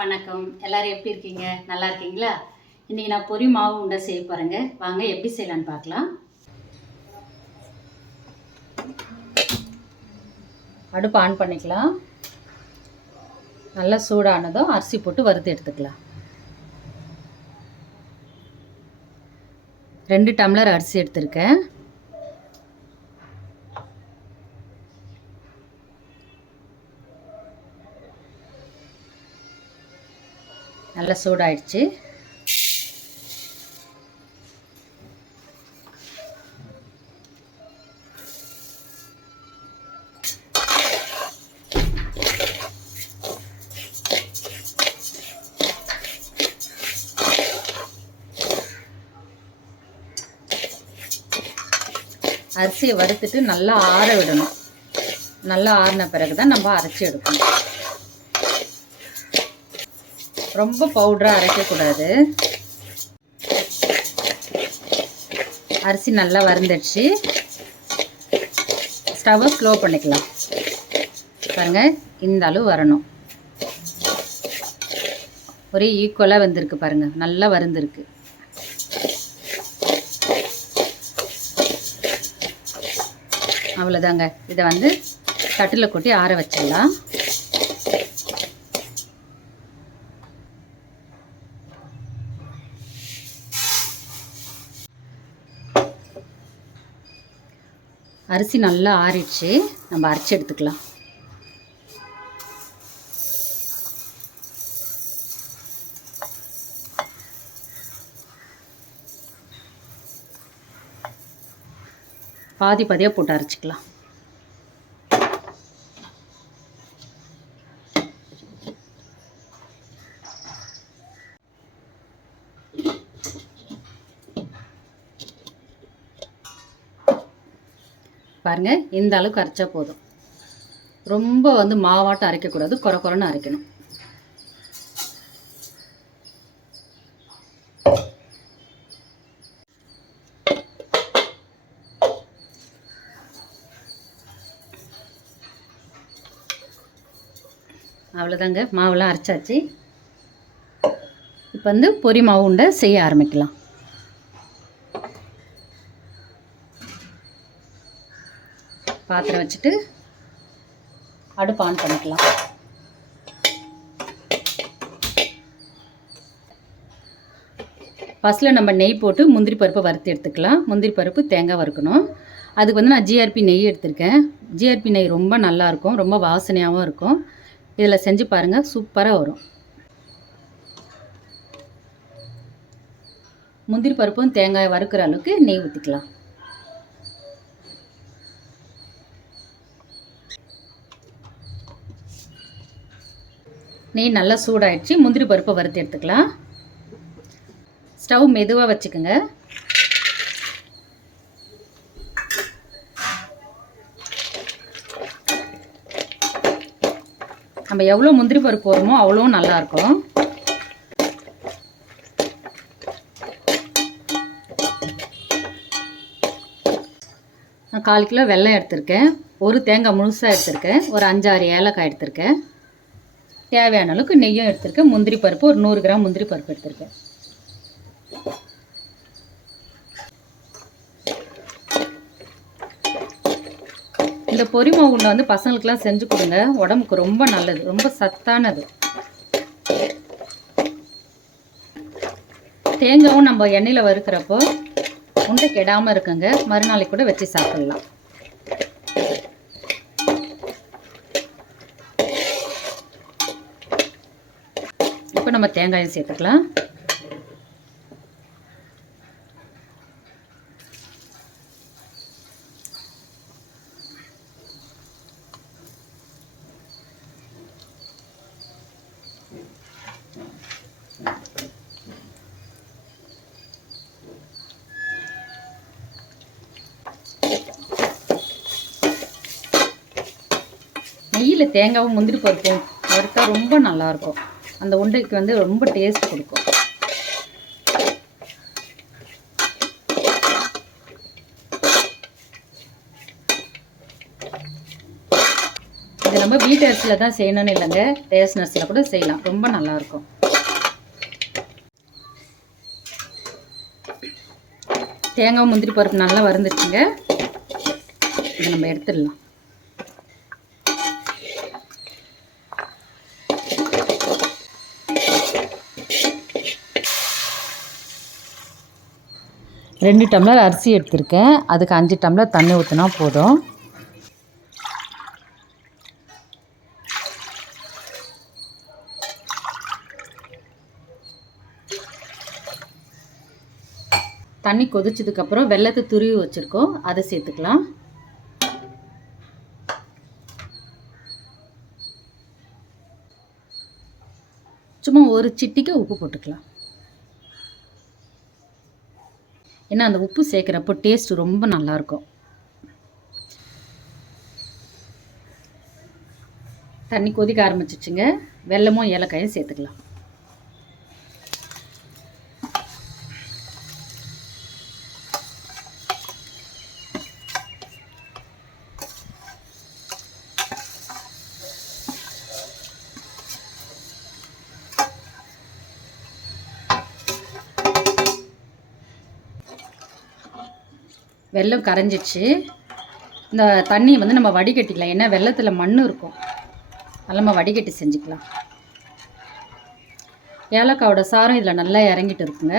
வணக்கம். எல்லாரும் எப்படி இருக்கீங்க? நல்லா இருக்கீங்களா? இன்றைக்கி நான் பொரி மாவு உண்டை செய்ய போகிறேங்க. வாங்க எப்படி செய்யலான்னு பார்க்கலாம். அடுப்பு ஆன் பண்ணிக்கலாம். நல்லா சூடானதும் அரிசி போட்டு வறுத்து எடுத்துக்கலாம். 2 டம்ளர் அரிசி எடுத்திருக்கேன். நல்லா சூடாயிடுச்சு. அரிசியை வறுத்துட்டு நல்லா ஆற விடணும். நல்லா ஆறின பிறகு தான் நம்ம அரைச்சி எடுக்கணும். ரொம்ப பவுடராக அரைக்கக்கூடாது. அரிசி நல்லா வறுந்துடுச்சு. ஸ்டவ்வை ஸ்லோ பண்ணிக்கலாம். பாருங்கள், இந்த அளவு வரணும். ஒரே ஈக்குவலாக வந்திருக்கு பாருங்கள், நல்லா வறுந்துருக்கு. அவ்வளோதாங்க. இதை தட்டில் கொட்டி ஆற வச்சிடலாம். அரிசி நல்லா ஆறிடுச்சு. நம்ம அரைச்சி எடுத்துக்கலாம். பாதி பாதியாக போட்டு அரைச்சிக்கலாம். பாருங்கள், இந்த அளவுக்கு அரைச்சா போதும். ரொம்ப மாவாட்டம் அரைக்கக்கூடாது, குறை குறைன்னு அரைக்கணும். அவ்வளோதாங்க, மாவுலாம் அரைச்சாச்சு. இப்போ பொரி மாவு உண்டை செய்ய ஆரம்பிக்கலாம். பாத்திரம் வச்சுட்டு அடுப்பு ஆன் பண்ணிக்கலாம். ஃபஸ்ட்டில் நம்ம நெய் போட்டு முந்திரி பருப்பை வறுத்து எடுத்துக்கலாம். முந்திரி பருப்பு, தேங்காய் வறுக்கணும். அதுக்கு நான் ஜிஆர்பி நெய் எடுத்திருக்கேன். ஜிஆர்பி நெய் ரொம்ப நல்லாயிருக்கும், ரொம்ப வாசனையாகவும் இருக்கும். இதில் செஞ்சு பாருங்கள், சூப்பராக வரும். முந்திரி பருப்பும் தேங்காய் வறுக்கிற அளவுக்கு நெய் ஊற்றிக்கலாம். நெய் நல்லா சூடாயிடுச்சு. முந்திரி பருப்பை வறுத்து எடுத்துக்கலாம். ஸ்டவ் மெதுவாக வச்சுக்கோங்க. நம்ம எவ்வளோ முந்திரி பருப்பு போடுறோமோ அவ்வளோ நல்லாயிருக்கும். நான் 1/4 கிலோ வெல்லம் எடுத்திருக்கேன். ஒரு தேங்காய் முழுசாக எடுத்திருக்கேன். ஒரு 5-6 ஏலக்காய் எடுத்திருக்கேன். தேவையான அளவுக்கு நெய்யும் எடுத்திருக்கேன். முந்திரி பருப்பு ஒரு 100 கிராம் முந்திரி பருப்பு எடுத்திருக்கேன். இந்த பொரி மாவு உண்டை பசங்களுக்கெல்லாம் செஞ்சு கொடுங்க. உடம்புக்கு ரொம்ப நல்லது, ரொம்ப சத்தானது. தேங்காயும் நம்ம எண்ணெயில் வறுக்கிறப்போ உண்டை கெடாமல் இருக்குங்க. மறுநாளைக்கு கூட வச்சு சாப்பிடலாம். இப்போ நம்ம தேங்காயும் சேர்த்துக்கலாம். நெய்யில் தேங்காவும் முந்திரி பருப்பும் வறுத்தா ரொம்ப நல்லாயிருக்கும். அந்த உண்டைக்கு ரொம்ப டேஸ்ட் கொடுக்கும். இதை நம்ம நம்ம வீட்டு அரிசியில் தான் செய்யணும்னு இல்லைங்க, ரேஷன் அரிசியில் கூட செய்யலாம், ரொம்ப நல்லாயிருக்கும். தேங்காய் முந்திரி பருப்பு நல்லா வறுந்துச்சுங்க. இதை நம்ம எடுத்துடலாம். ரெண்டு டம்ளர் அரிசி எடுத்திருக்கேன், அதுக்கு 5 டம்ளர் தண்ணி ஊற்றினா போதும். தண்ணி கொதிச்சதுக்கப்புறம் வெல்லத்தை துருவி வச்சுருக்கோம், அதை சேர்த்துக்கலாம். சும்மா ஒரு சிட்டிக்கு உப்பு போட்டுக்கலாம். ஏன்னா அந்த உப்பு சேர்க்குறப்போ டேஸ்ட் ரொம்ப நல்லாயிருக்கும். தண்ணி கொதிக்க ஆரம்பிச்சிச்சுங்க, வெல்லமும் ஏலக்காயும் சேர்த்துக்கலாம். வெல்லம் கரைஞ்சிச்சு. இந்த தண்ணி வந்து நம்ம வடிகட்டிக்கலாம், ஏன்னா வெல்லத்தில் மண் இருக்கும், அதெல்லாம் நம்ம வடிகட்டி செஞ்சுக்கலாம். ஏலக்காவோட சாரம் இதில் நல்லா இறங்கிட்டு இருக்குங்க.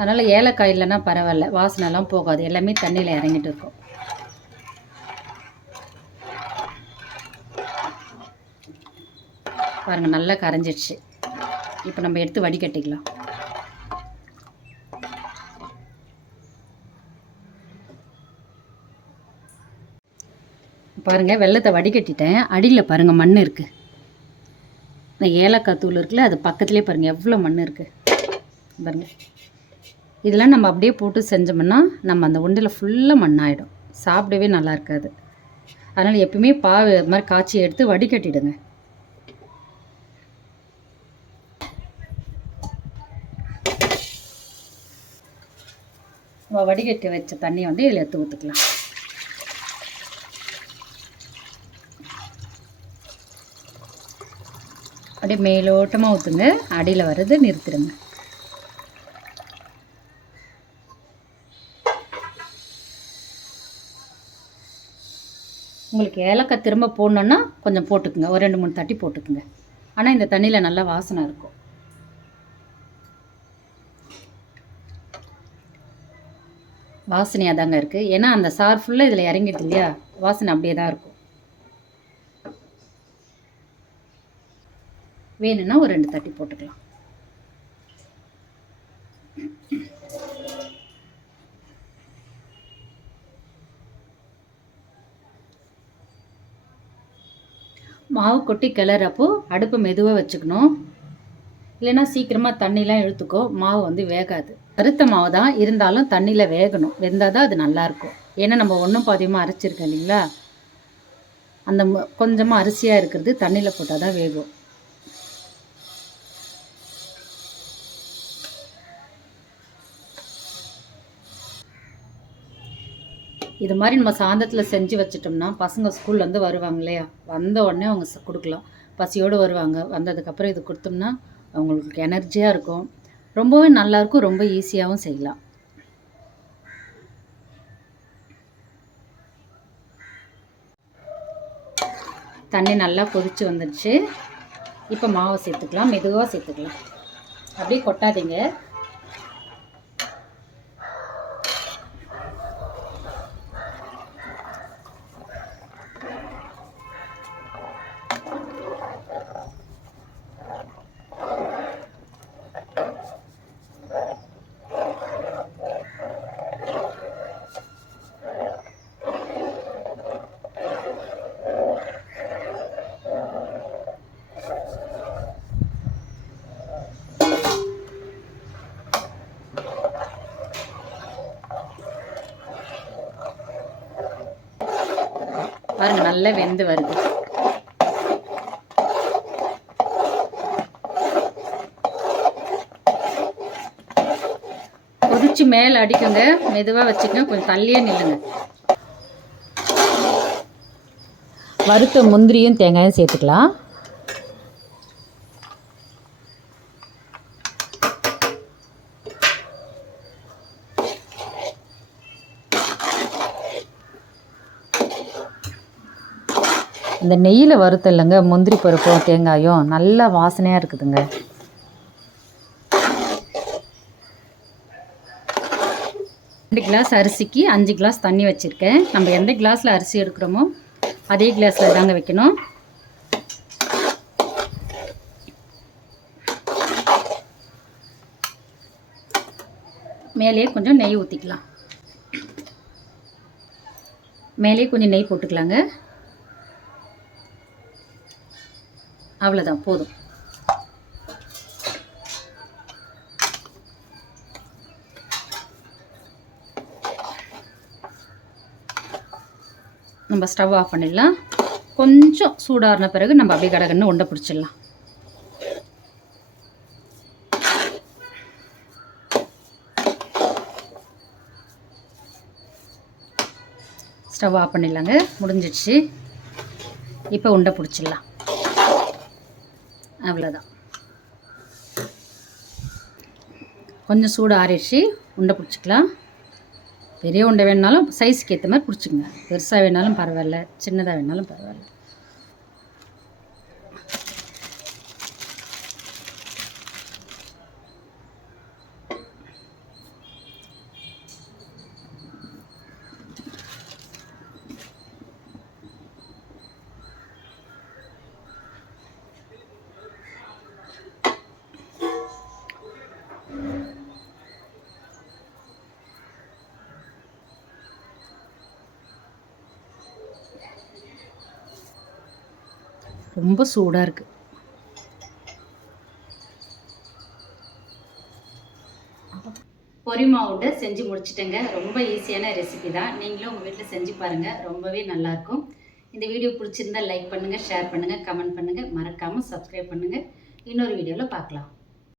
அதனால் ஏலக்காய் இல்லைன்னா பரவாயில்ல, வாசனைலாம் போகாது, எல்லாமே தண்ணியில் இறங்கிட்டு இருக்கும். பாருங்கள், நல்லா கரைஞ்சிடுச்சு. இப்போ நம்ம எடுத்து வடிகட்டிக்கலாம். பாருங்கள், வெல்லத்தை வடிகட்டிட்டேன். அடியில் பாருங்கள் மண் இருக்குது. இந்த ஏலக்காய் தூள் இருக்குல்ல, அது பக்கத்துலேயே பாருங்கள் எவ்வளோ மண் இருக்குது பாருங்கள். இதெல்லாம் நம்ம அப்படியே போட்டு செஞ்சோம்னா நம்ம அந்த உண்டில் ஃபுல்லாக மண்ணாயிடும், சாப்பிடவே நல்லா இருக்காது. அதனால் எப்பவுமே பாவு இது மாதிரி காய்ச்சி எடுத்து வடிகட்டிடுங்க. வடிகட்டி வச்ச தண்ணியை வந்து இதில் எடுத்து ஊற்றிக்கலாம். அப்படியே மேலோட்டமாக ஊற்றுங்க, அடியில் வர்றது நிறுத்திடுங்க. உங்களுக்கு ஏலக்காய் திரும்ப போடணுன்னா கொஞ்சம் போட்டுக்குங்க, ஒரு 2-3 தட்டி போட்டுக்குங்க. ஆனால் இந்த தண்ணியில் நல்லா வாசனை இருக்கும். வாசனையாக தாங்க இருக்குது, ஏன்னா அந்த சார் ஃபுல்லாக இதில் இறங்கிடுது இல்லையா, வாசனை அப்படியே தான் இருக்கும். வேணும்னா ஒரு 2 தட்டி போட்டுக்கலாம். மாவு கொட்டி கிளறப்போ அடுப்பு மெதுவாக வச்சுக்கணும், இல்லைன்னா சீக்கிரமாக தண்ணிலாம் இழுத்துக்கும், மாவு வந்து வேகாது. கருத்த மாவு தான் இருந்தாலும் தண்ணியில் வேகணும், வெந்தால் தான் அது நல்லாயிருக்கும். ஏன்னா நம்ம ஒன்றும் பாதியமாக அரைச்சிருக்கோம் இல்லைங்களா, அந்த கொஞ்சமாக அரிசியாக இருக்கிறது தண்ணியில் போட்டால் தான் வேகும். இது மாதிரி நம்ம சாயந்தரத்தில் செஞ்சு வச்சிட்டோம்னா பசங்க ஸ்கூல்லேருந்து வருவாங்க இல்லையா, வந்த உடனே அவங்க கொடுக்கலாம், பசியோடு வருவாங்க. வந்ததுக்கப்புறம் இது கொடுத்தோம்னா அவங்களுக்கு எனர்ஜியாக இருக்கும், ரொம்பவே நல்லாயிருக்கும், ரொம்ப ஈஸியாகவும் செய்யலாம். தண்ணி நல்லா கொதித்து வந்துடுச்சு. இப்போ மாவை சேர்த்துக்கலாம், மெதுவாக சேர்த்துக்கலாம், அப்படியே கொட்டாதீங்க. பாருங்க, நல்லா வெந்து வருது. கொதிச்சு மேலே அடிக்குங்க, மெதுவாக வச்சுக்கங்க, கொஞ்சம் தள்ளியே நில்லுங்க. வறுத்த முந்திரியும் தேங்காயும் சேர்த்துக்கலாம். இந்த நெய்யில் வறுத்த இல்லைங்க முந்திரி பருப்பும் தேங்காயும் நல்லா வாசனையாக இருக்குதுங்க. கிளாஸ் அரிசிக்கு 5 கிளாஸ் தண்ணி வச்சுருக்கேன். நம்ம எந்த கிளாஸில் அரிசி எடுக்கிறோமோ அதே கிளாஸில் தாங்க வைக்கணும். மேலே கொஞ்சம் நெய் ஊற்றிக்கலாம். மேலே கொஞ்சம் நெய் போட்டுக்கலாங்க. அவ்வளோதான், போதும். நம்ம ஸ்டவ் ஆஃப் பண்ணிடலாம். கொஞ்சம் சூடாறின பிறகு நம்ம அப்படியே கடகன்னு உண்டை பிடிச்சிடலாம். ஸ்டவ் ஆஃப் பண்ணிடலாங்க. முடிஞ்சிடுச்சு. இப்போ உண்டை பிடிச்சிடலாம். அவ்வளோதான். கொஞ்சம் சூடு ஆறிடுச்சு. உண்டை பிடிச்சிக்கலாம். பெரிய உண்டை வேணுனாலும் சைஸுக்கு ஏற்ற மாதிரி பிடிச்சிங்க. பெருசாக வேணாலும் பரவாயில்ல, சின்னதாக வேணாலும் பரவாயில்ல. ரொம்ப சூடாக இருக்குது. பொரி மாவுண்டை செஞ்சு முடிச்சிட்டேங்க. ரொம்ப ஈஸியான ரெசிபி தான். நீங்களும் உங்கள் வீட்டில் செஞ்சு பாருங்கள், ரொம்பவே நல்லாயிருக்கும். இந்த வீடியோ பிடிச்சிருந்தா லைக் பண்ணுங்கள், ஷேர் பண்ணுங்கள், கமெண்ட் பண்ணுங்கள், மறக்காமல் சப்ஸ்கிரைப் பண்ணுங்கள். இன்னொரு வீடியோவில் பார்க்கலாம்.